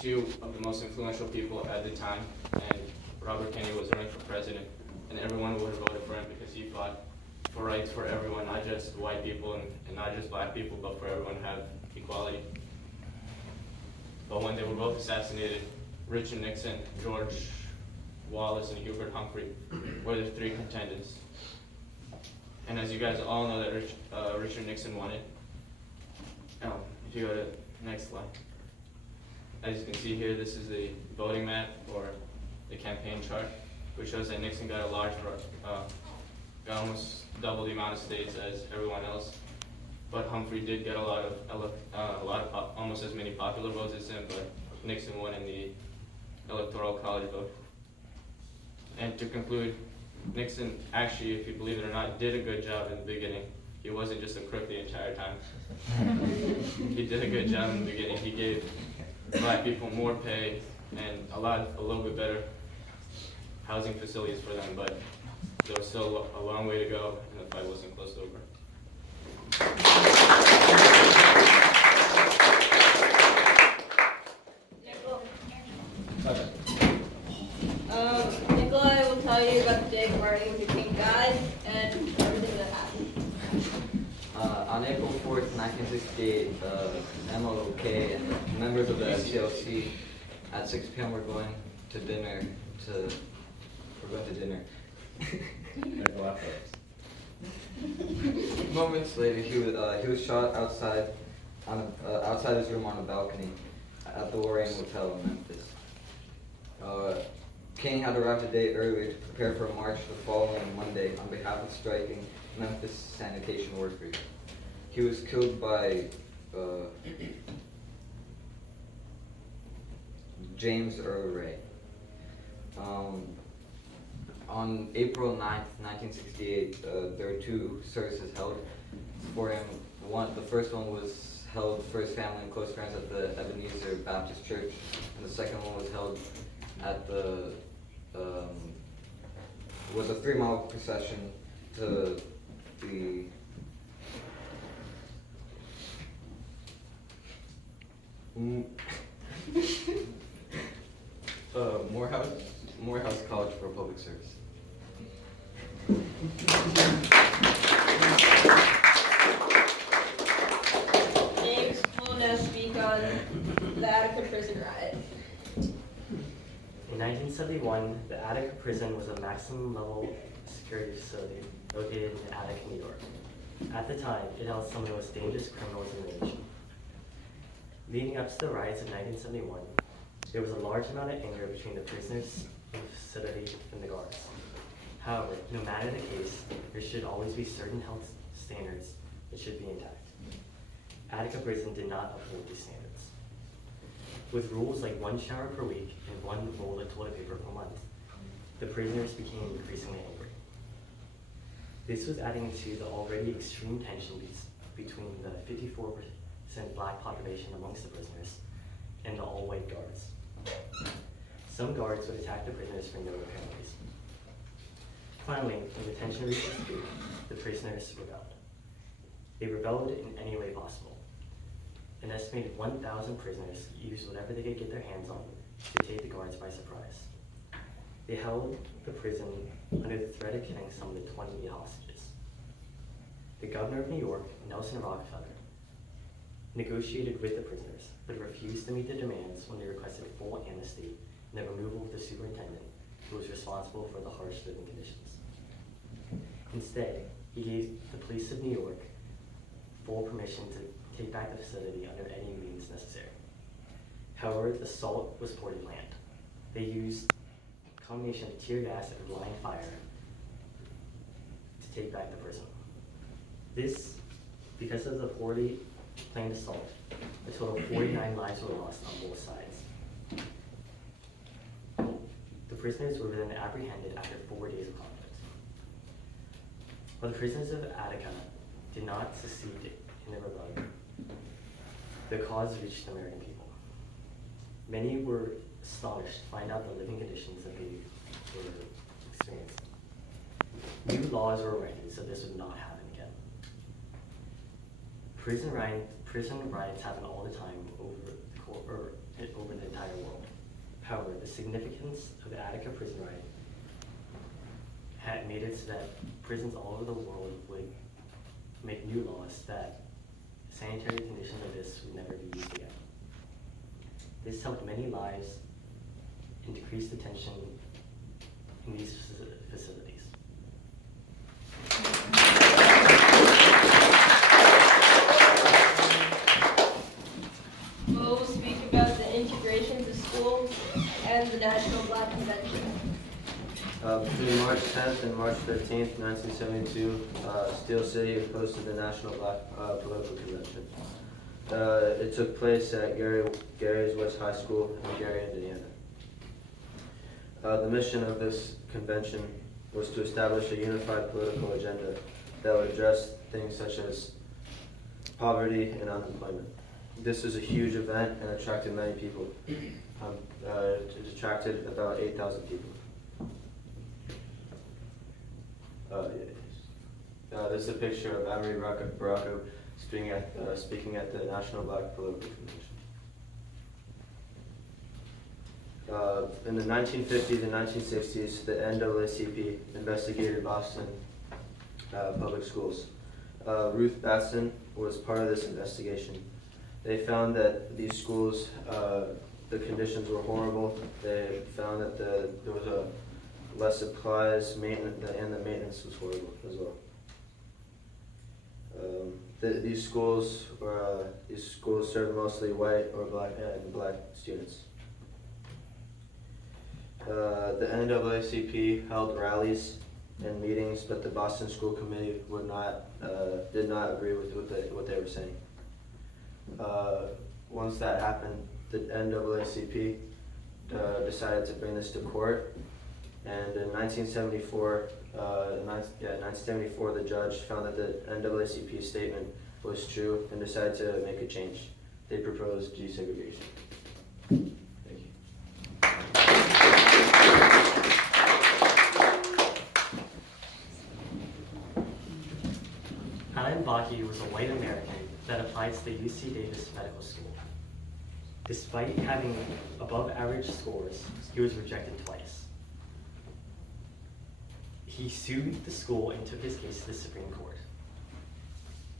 two of the most influential people at the time, and Robert Kennedy was running for president, and everyone would have voted for him because he fought for rights for everyone, not just white people and not just black people, but for everyone to have equality. But when they were both assassinated, Richard Nixon, George Wallace, and Hubert Humphrey were the three contenders. And as you guys all know, that Richard Nixon won it. If you go to the next slide. As you can see here, this is the voting map or the campaign chart, which shows that Nixon got got almost double the amount of states as everyone else. But Humphrey did get almost as many popular votes as him, but Nixon won in the Electoral College vote. And to conclude, Nixon actually, if you believe it or not, did a good job in the beginning. He wasn't just a crook the entire time. He did a good job in the beginning. He gave black people more pay and a little bit better housing facilities for them, but there was still a long way to go, and the fight wasn't close over. Nikolai will tell you about the day of party when your king died and everything that happened. On April 4th, 1968, MLK and members of the SCLC at 6 p.m. we're going to dinner. Moments later, he was shot outside his room on a balcony at the Lorraine Hotel in Memphis. King had arrived a day earlier to prepare for a march the following Monday on behalf of striking Memphis sanitation workers. He was killed by James Earl Ray. On April 9th, 1968, there were two services held for him. The first one was held for his family and close friends at the Ebenezer Baptist Church, and the second one was held at was a 3-mile procession to the Morehouse College for Public Service. James will now speak on the Attica prison riot. In 1971, the Attica prison was a maximum level security facility located in Attica, New York. At the time, it held some of the most dangerous criminals in the nation. Leading up to the riots of 1971, there was a large amount of anger between the prisoners in the facility and the guards. However, no matter the case, there should always be certain health standards that should be intact. Attica prison did not uphold these standards. With rules like 1 shower per week and 1 roll of toilet paper per month, the prisoners became increasingly angry. This was adding to the already extreme tensions between the 54% black population amongst the prisoners and the all-white guards. Some guards would attack the prisoners for no apparent reason. Finally, when the tension reached its peak, the prisoners rebelled. They rebelled in any way possible. An estimated 1,000 prisoners used whatever they could get their hands on to take the guards by surprise. They held the prison under the threat of killing some of the 28 hostages. The governor of New York, Nelson Rockefeller, negotiated with the prisoners, but refused to meet their demands when they requested full amnesty and the removal of the superintendent who was responsible for the harsh living conditions. Instead, he gave the police of New York full permission to take back the facility under any means necessary. However, the salt was poorly planned. They used a combination of tear gas and blind fire to take back the prison. This, because of the poorly planned assault, a total of 49 lives were lost on both sides. The prisoners were then apprehended after 4 days of conflict. While the prisoners of Attica did not succeed in their rebellion, the cause reached the American people. Many were astonished to find out the living conditions that they were experiencing. New laws were written so this would not happen again. Prison riots happen all the time over the entire significance of the Attica prison riot had made it so that prisons all over the world would make new laws that sanitary conditions like this would never be used again. This helped many lives and decreased the tension in these facilities. Mo will speak about the integration to schools and the National Black Convention. Between March 10th and March 13th, 1972, Steel City hosted the National Black Political Convention. It took place at Gary's West High School in Gary, Indiana. The mission of this convention was to establish a unified political agenda that would address things such as poverty and unemployment. This was a huge event and attracted many people. It attracted about 8,000 people. This is a picture of Amory Baraka speaking at the National Black Political Convention. In the 1950s and 1960s, the NAACP investigated Boston public schools. Ruth Batson was part of this investigation. They found that these schools, the conditions were horrible. They found that there was less supplies, and the maintenance was horrible as well. These schools served mostly white or black students. The NAACP held rallies and meetings, but the Boston School Committee did not agree with what they were saying. Once that happened, the NAACP decided to bring this to court, and in 1974, the judge found that the NAACP statement was true and decided to make a change. They proposed desegregation. Thank you. Alan Bakke was a white American that applied to the UC Davis Medical School. Despite having above average scores, he was rejected twice. He sued the school and took his case to the Supreme Court.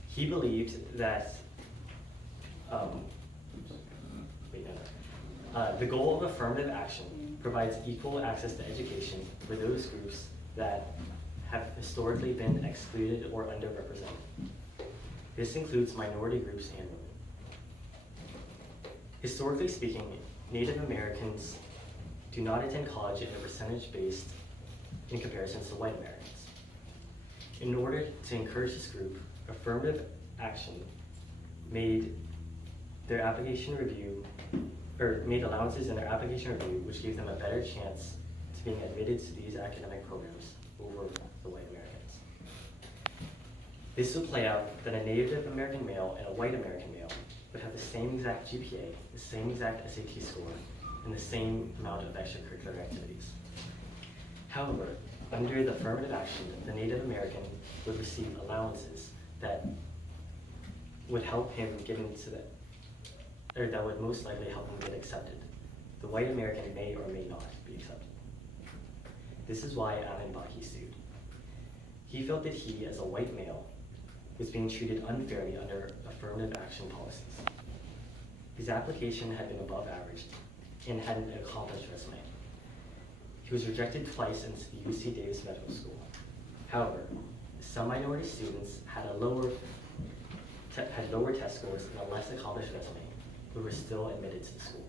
He believed that the goal of affirmative action provides equal access to education for those groups that have historically been excluded or underrepresented. This includes minority groups and women. Historically speaking, Native Americans do not attend college in a percentage based in comparison to white Americans. In order to encourage this group, affirmative action made their application review, or made allowances in their application review, which gave them a better chance to being admitted to these academic programs over the white Americans. This would play out that a Native American male and a white American male would have the same exact GPA, the same exact SAT score, and the same amount of extracurricular activities. However, under the affirmative action, the Native American would receive allowances that would help him get into or that would most likely help him get accepted. The white American may or may not be accepted. This is why Alan Bakke sued. He felt that he, as a white male, was being treated unfairly under affirmative action policies. His application had been above average and had an accomplished resume. He was rejected twice into the UC Davis Medical School. However, some minority students had lower test scores and a less accomplished resume, but were still admitted to the school.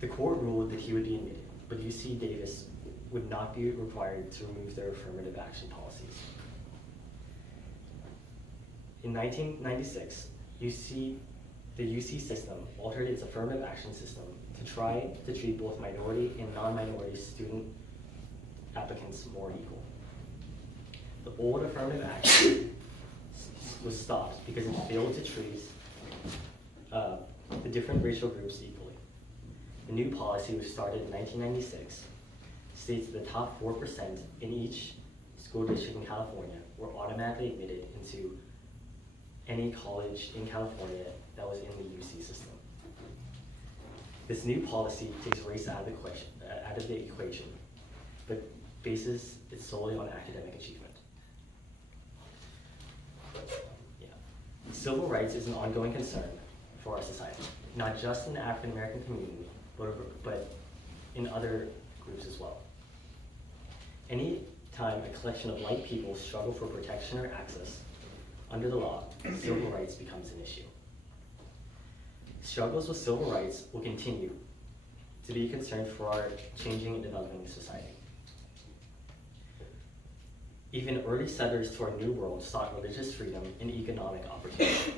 The court ruled that he would be admitted, but UC Davis would not be required to remove their affirmative action policies. In 1996, the UC system altered its affirmative action system to try to treat both minority and non-minority student applicants more equal. The old affirmative action was stopped because it failed to treat the different racial groups equally. The new policy, which started in 1996, states that the top 4% in each school district in California were automatically admitted into any college in California that was in the UC system. This new policy takes race out of the equation, but bases it solely on academic achievement. Yeah. Civil rights is an ongoing concern for our society, not just in the African American community, but in other groups as well. Any time a collection of white people struggle for protection or access under the law, civil rights becomes an issue. Struggles with civil rights will continue to be a concern for our changing and developing society. Even early settlers to our new world sought religious freedom and economic opportunity.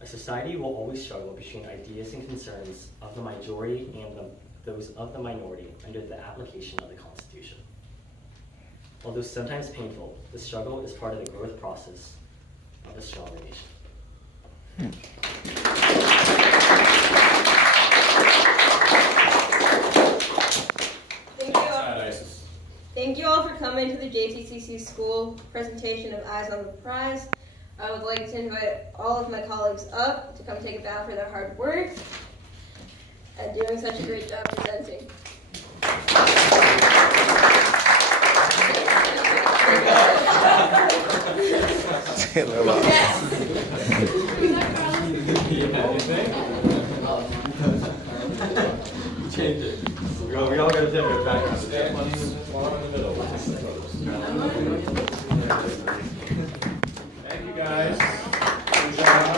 A society will always struggle between ideas and concerns of the majority and those of the minority under the application of the Constitution. Although sometimes painful, the struggle is part of the growth process of a stronger nation. Thank you all for coming to the JTCC school presentation of Eyes on the Prize. I would like to invite all of my colleagues up to come take a bow for their hard work and doing such a great job presenting. Change it. We all got to take it back. Thank you, guys. Good job.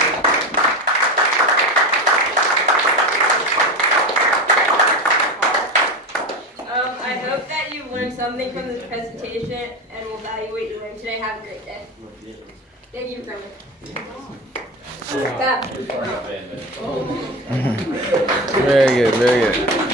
I hope that you learned something from this presentation and will value what you learned today. Have a great day. Thank you for coming. Very good, very good.